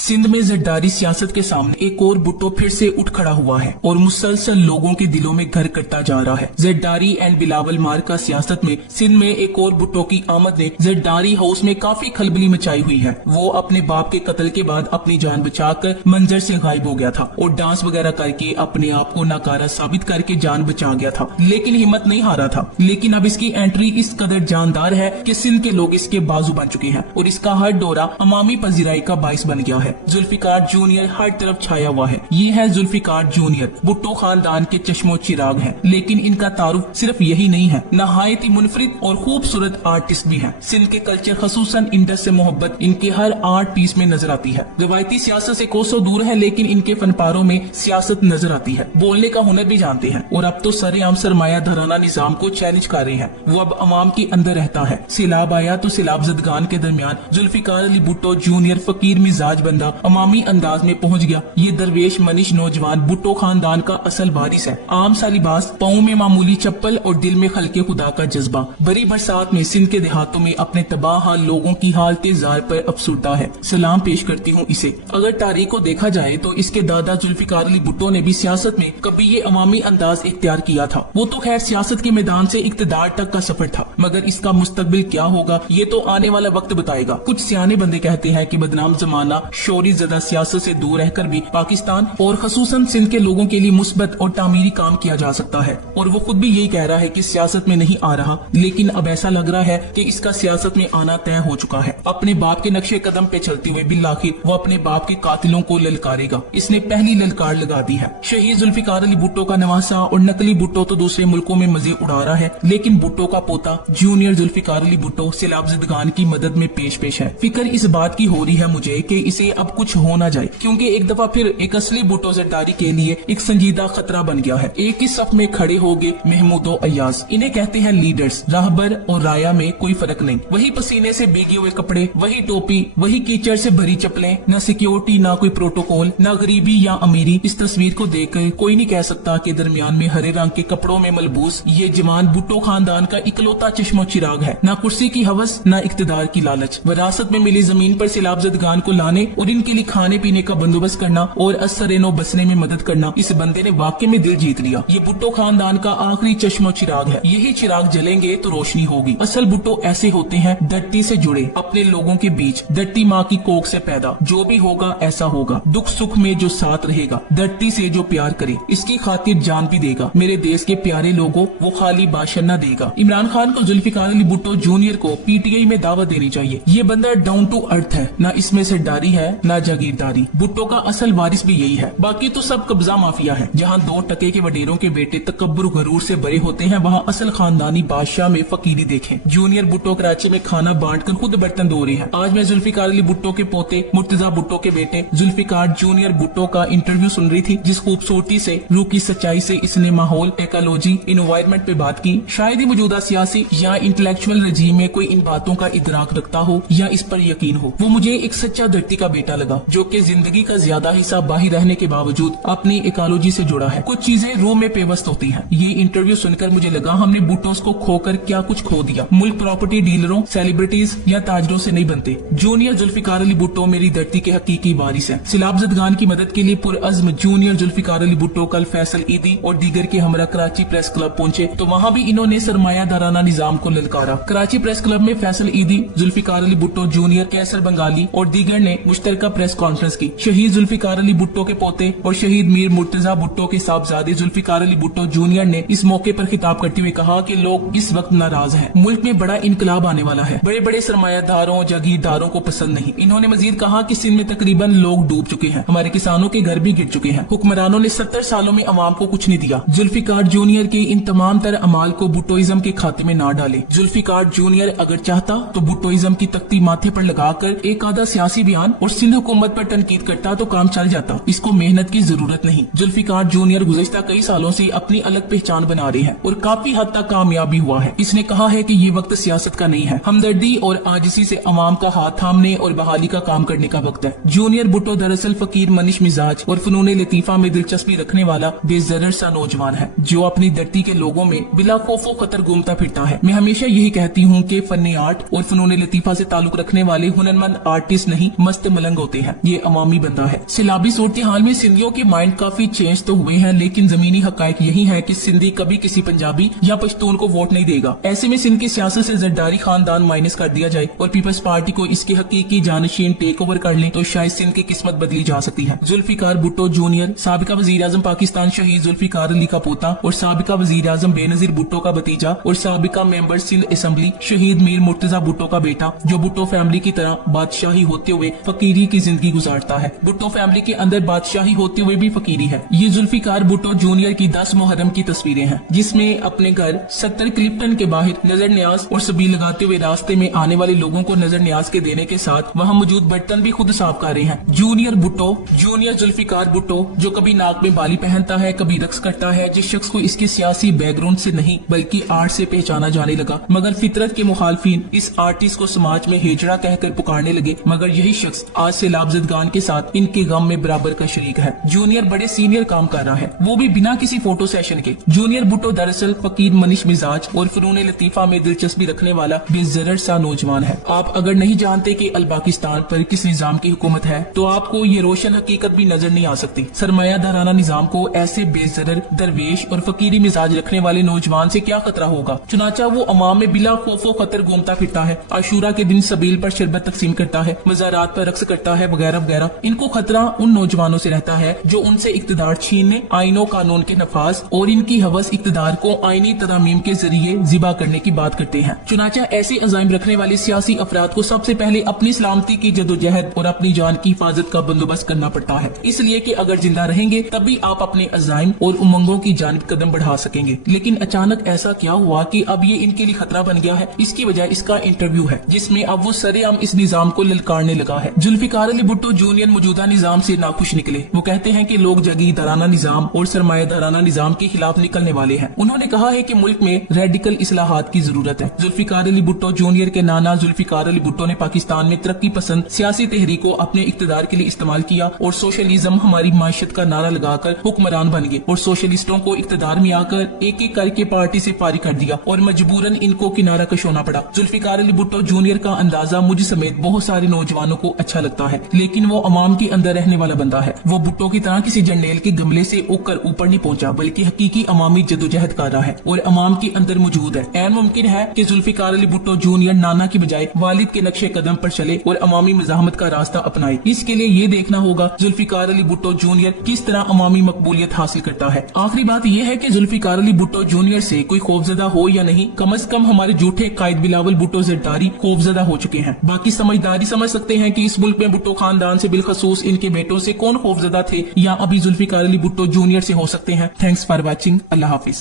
सिंध में जरदारी सियासत के सामने एक और भुट्टो फिर से उठ खड़ा हुआ है और मुसलसल लोगों के दिलों में घर करता जा रहा है। जरदारी एंड बिलावल मार्का सियासत में सिंध में एक और भुट्टो की आमद ने जरदारी हाउस में काफी खलबली मचाई हुई है। वो अपने बाप के कत्ल के बाद अपनी जान बचाकर मंजर से गायब हो गया था और डांस वगैरह करके अपने आप को नाकारा साबित करके जान बचा गया था, लेकिन हिम्मत नहीं हारा था। लेकिन अब इसकी एंट्री इस कदर जानदार है कि सिंध के लोग इसके बाजू बन चुके हैं और इसका हर दौरा अवामी पजीराई का बाइस बन गया है। जुल्फिकार जूनियर हर तरफ छाया हुआ है। ये है जुल्फिकार जूनियर, भुट्टो खानदान के चश्मो चिराग है। लेकिन इनका तारुफ सिर्फ यही नहीं है, नहायत ही मुनफरिद और खूबसूरत आर्टिस्ट भी है। सिंध के कल्चर खसूसन इंडस से मोहब्बत इनके हर आर्ट पीस में नजर आती है। रवायती सियासत से कोसों दूर है, लेकिन इनके फनपारों में सियासत नजर आती है। बोलने का हुनर भी जानते हैं और अब तो सरेआम सरमाया धराना निजाम को चैलेंज कर रहे हैं। वो अब अवाम के अंदर रहता है। सैलाब आया तो सैलाब जदगान के दरमियान जुल्फिकार अली भुट्टो जूनियर फकीर मिजाज बंदा अवामी अंदाज में पहुंच गया। ये दरवेश मनीष नौजवान भुट्टो खानदान का असल वारिस है। आम सा लिबास, पाँव में मामूली चप्पल और दिल में खलके खुदा का जज्बा। बड़ी बरसात में सिंध के देहातों में अपने तबाह हाल लोगों की हालत जार पर अफसुर्दा है। सलाम पेश करती हूँ इसे। अगर तारीख को देखा जाए तो इसके दादा जुल्फिकार अली भुट्टो ने भी सियासत में कभी ये अवामी अंदाज इख्तियार किया था। वो तो खैर सियासत के मैदान से इक्तदार तक का सफर था, मगर इसका मुस्तकबिल क्या होगा ये तो आने वाला वक्त बताएगा। कुछ सियाने बंदे कहते हैं कि बदनाम जमाना शोरी ज़दा सियासत से दूर रहकर भी पाकिस्तान और खसूसन सिंध के लोगों के लिए मुस्बत और तामीरी काम किया जा सकता है, और वो खुद भी यही कह रहा है कि सियासत में नहीं आ रहा। लेकिन अब ऐसा लग रहा है कि इसका सियासत में आना तय हो चुका है। अपने बाप के नक्शे कदम पे चलते हुए बिलाखिर वो अपने बाप के कातिलों को ललकारेगा। इसने पहली ललकार लगा दी है। शहीद जुल्फिकार अली भुट्टो का नवासा और नकली भुट्टो तो दूसरे मुल्कों में मजे उड़ा रहा है, लेकिन भुट्टो का पोता जूनियर जुल्फिकार अली भुट्टो सैलाब जदगान की मदद में पेश है। फिक्र इस बात की हो रही है मुझे कि इसे अब कुछ हो ना जाए, क्योंकि एक दफा फिर एक असली भुट्टो जरदारी के लिए एक संजीदा खतरा बन गया है। एक ही सफ में खड़े हो गए महमूद और अयाज। इन्हें कहते हैं लीडर्स। राहबर और राया में कोई फर्क नहीं। वही पसीने से भीगे हुए कपड़े, वही टोपी, वही कीचड़ से भरी चप्पलें। न सिक्योरिटी, ना कोई प्रोटोकॉल, न गरीबी या अमीरी। इस तस्वीर को देखकर कोई नहीं कह सकता कि दरमियान में हरे रंग के कपड़ों में मलबूस ये जवान भुट्टो खानदान का इकलौता चश्मो चिराग है। न कुर्सी की हवस, न इक्तदार की लालच। विरासत में मिली जमीन पर सैलाब जदगान को लाने और इनके लिए खाने पीने का बंदोबस्त करना और असरेनो बसने में मदद करना, इस बंदे ने वाकई में दिल जीत लिया। ये भुट्टो खानदान का आखिरी चश्मो चिराग है। यही चिराग जलेंगे तो रोशनी होगी। असल भुट्टो ऐसे होते हैं, धरती से जुड़े, अपने लोगों के बीच, धरती माँ की कोख से पैदा। जो भी होगा ऐसा होगा, दुख सुख में जो साथ रहेगा, धरती से जो प्यार करे, इसकी खातिर जान भी देगा। मेरे देश के प्यारे लोगों, वो खाली भाषण न देगा। इमरान खान को जुल्फिकार अली भुट्टो जूनियर को पीटीआई में दावत देनी चाहिए। ये बंदा डाउन टू अर्थ है, ना इसमें से डारी है ना जागीरदारी। भुट्टो का असल वारिस भी यही है। बाकी तो सब कब्जा माफिया है। जहाँ 2 टके के वडेरों के बेटे तकब्बुर गरूर से बड़े होते हैं, वहाँ असल खानदानी बादशाह में फकीरी देखें। जूनियर भुट्टो कराची में खाना बांटकर खुद बर्तन धो रहे हैं। आज मैं जुल्फिकार अली भुट्टो के पोते मुर्तजा भुट्टो के बेटे जुल्फिकार जूनियर भुट्टो का इंटरव्यू सुन रही थी, जिस खूबसूरती से, रूह की सच्चाई से इसने माहौल, टेक्नोलॉजी, इन्वायरमेंट पे बात की। शायद ही मौजूदा सियासी या इंटेलेक्चुअल रजीम में कोई इन बातों का इदराक रखता हो या इस पर यकीन हो। वो मुझे एक सच्चा धरती का बेटा लगा, जो कि जिंदगी का ज्यादा हिस्सा बाहर रहने के बावजूद अपनी इकोलॉजी से जुड़ा है। कुछ चीजें रूह में पेवस्त होती हैं। ये इंटरव्यू सुनकर मुझे लगा हमने भुट्टोस को खोकर क्या कुछ खो दिया। मुल्क प्रॉपर्टी डीलरों, सेलिब्रिटीज या ताजरों से नहीं बनते। जूनियर जुल्फिकार अली भुट्टो मेरी धरती के हकीकी वारिस है। सैलाब जदगान की मदद के लिए पुरअज़्म जूनियर जुल्फिकार अली भुट्टो कल फैसल ईदी और दीगर के हमरा कराची प्रेस क्लब पहुंचे, तो वहाँ भी इन्होंने सरमाया दाराना निजाम को ललकारा। कराची प्रेस क्लब में फैसल ईदी, जुल्फिकार अली भुट्टो जूनियर, कैसर बंगाली और दीगर ने मुश्तरका प्रेस कॉन्फ्रेंस की। शहीद जुल्फिकार अली भुट्टो के पोते और शहीद मीर मुर्तजा भुट्टो के साहबजादे जुल्फिकार अली भुट्टो जूनियर ने इस मौके पर खिताब करते हुए कहा कि लोग इस वक्त नाराज हैं। मुल्क में बड़ा इनकलाब आने वाला है। बड़े बड़े सरमायादारों, जागीरदारों को पसंद नहीं। इन्होंने मजीद कहा कि सिंध में तकरीबन लोग डूब चुके हैं। हमारे किसानों के घर भी गिर चुके हैं। हुक्मरानों ने 70 सालों में अवाम को कुछ नहीं दिया। जुल्फिकार जूनियर के इन तमाम तर अमाल को भुट्टोइज्म के खाते में ना डाले। जुल्फिकार जूनियर अगर चाहता तो भुट्टोइज्म की तख्ती माथे पर लगाकर एक आधा सियासी बयान और सिंध हुकूमत पर तनकीद करता तो काम चल जाता। इसको मेहनत की जरूरत नहीं। जुल्फिकार जूनियर गुज़श्ता कई सालों से अपनी अलग पहचान बना रहे हैं और काफी हद तक कामयाबी हुआ है। इसने कहा है कि ये वक्त सियासत का नहीं है, हमदर्दी और आजिज़ी से अवाम का हाथ थामने और बहाली का काम करने का वक्त है। जूनियर भुट्टो दरअसल फकीर मनीष मिजाज और फनून लतीफा में दिलचस्पी रखने वाला बेजरर सा नौजवान है, जो अपनी धरती के लोगों में बिला खौफो खतर घूमता फिरता है। मैं हमेशा यही कहती हूँ कि फन आर्ट और फनून लतीफा से ताल्लुक रखने वाले हुनरमंद आर्टिस्ट नहीं, मस्त मलंग होते हैं। ये अवामी बंदा है। सैलाबी सूरत हाल में सिंधियों के माइंड काफी चेंज तो हुए हैं, लेकिन जमीनी हकायक यही है कि सिंधी कभी किसी पंजाबी या पश्तून को वोट नहीं देगा। ऐसे में सिंध की सियासत से जरदारी खानदान माइनस कर दिया जाए और पीपल्स पार्टी को इसके हकीकी जानशीन टेक ओवर कर ले तो शायद सिंध की किस्मत बदली जा सकती है। जुल्फिकार भुट्टो जूनियर, साबिका वजीर आजम पाकिस्तान शहीद जुल्फिकार अली का पोता और साबिका वजीर आजम बेनजीर भुट्टो का भतीजा और साबिका मेंबर सिंध असेंबली शहीद मीर मुर्तजा भुट्टो का बेटा, जो भुट्टो फैमिली की तरह बादशाही होते हुए फकीरी की जिंदगी गुजारता है। भुट्टो फैमिली के अंदर बादशाही होते हुए भी फकीरी है। ये जुल्फिकार भुट्टो जूनियर की 10 मुहर्रम की तस्वीरें हैं, जिसमें अपने घर 70 क्लिप्टन के बाहर नजर न्याज और सबील लगाते हुए रास्ते में आने वाले लोगों को नजर न्याज के देने के साथ वहाँ मौजूद बर्तन भी खुद साफ कर रहे हैं। जूनियर भुट्टो, जूनियर जुल्फिकार भुट्टो, जो कभी नाक में बाली पहनता है, कभी रक्स करता है, जिस शख्स को इसके सियासी बैकग्राउंड से नहीं बल्कि आर्ट से पहचाना जाने लगा, मगर फितरत के मुखालफिन इस आर्टिस्ट को समाज में हेजड़ा कहकर पुकारने लगे, मगर यही शख्स आज से लाबजदगान के साथ इनके गम में बराबर का शरीक है। जूनियर बड़े सीनियर काम कर रहा है, वो भी बिना किसी फोटो सेशन के। जूनियर भुट्टो दरअसल फकीर मनीष मिजाज और फनून लतीफा में दिलचस्पी रखने वाला बेजरर सा नौजवान है। आप अगर नहीं जानते कि अल पाकिस्तान पर किस निजाम की हुकूमत है तो आपको ये रोशन हकीकत भी नजर नहीं आ सकती। सरमायादाराना निजाम को ऐसे बेजरर, दरवेश और फकीरी मिजाज रखने वाले नौजवान से क्या खतरा होगा। चुनाचा वो अवाम में बिला खौफो खतर घूमता फिरता है, आशूरा के दिन सबील पर शरबत तकसीम करता है, मज़ारात पर रक्स करता है, वगैरह वगैरह। इनको खतरा उन नौजवानों से रहता है जो उनसे इक्तदार छीनने, आईनों कानून के नफाज और इनकी हवस इक्तदार को आईनी तरमीम के जरिए जिबा करने की बात करते हैं। चुनाचा ऐसे अज़ाइम रखने वाले सियासी अफराद को सबसे पहले अपनी सलामती की जदोजहद और अपनी जान की हिफाजत का बंदोबस्त करना पड़ता है, इसलिए कि अगर जिंदा रहेंगे तभी आप अपने अज़ाइम और उमंगों की जानिब कदम बढ़ा सकेंगे। लेकिन अचानक ऐसा क्या हुआ कि अब ये इनके लिए खतरा बन गया है। इसकी वजह इसका इंटरव्यू है, जिसमें अब वो सरेआम इस निजाम को ललकारने लगा है। जुल्फिकार अली भुट्टो जूनियर मौजूदा निजाम से नाखुश निकले। वो कहते हैं कि लोग जागीरदाराना निजाम और सरमायादाराना निजाम के खिलाफ निकलने वाले हैं। उन्होंने कहा है कि मुल्क में रेडिकल इस्लाहात की जरूरत है। जुल्फिकार अली भुट्टो जूनियर के नाना जुल्फिकार अली भुट्टो ने पाकिस्तान में तरक्की पसंद सियासी तहरीक को अपने इक्तदार के लिए इस्तेमाल किया और सोशलिज्म हमारी माशत का नारा लगाकर हुक्मरान बन गए और सोशलिस्टों को इक्तदार में आकर एक एक करके पार्टी से फारिग कर दिया और मजबूरन इनको किनारा कश होना पड़ा। जुल्फिकार अली भुट्टो जूनियर का अंदाजा मुझ समेत बहुत सारे नौजवानों को अच्छा लगता है, लेकिन वो अवाम के अंदर रहने वाला बंदा है। वो भुट्टो की तरह किसी जंडेल के गमले से उगकर ऊपर नहीं पहुंचा, बल्कि हकीकी अवामी जदोजहद कर रहा है और अवाम के अंदर मौजूद है। ऐन मुमकिन है कि जुल्फिकार अली भुट्टो जूनियर नाना की बजाय वालिद के नक्शे कदम पर चले और अवामी मज़ाहमत का रास्ता अपनाए। इसके लिए ये देखना होगा जुल्फिकार अली भुट्टो जूनियर किस तरह अवामी मकबूलियत हासिल करता है। आखिरी बात यह है कि जुल्फिकार अली भुट्टो जूनियर से कोई खौफजदा हो या नहीं, कम से कम हमारे झूठे कायद बिलावल भुट्टो जरदारी खौफजदा हो चुके हैं। बाकी समझदारी समझ सकते हैं कि इस मुल्क में भुट्टो खानदान से बिलखसूस इनके बेटों से कौन खौफजदा थे या अभी जुल्फिकार अली भुट्टो जूनियर से हो सकते हैं। Thanks for watching. Allah Hafiz.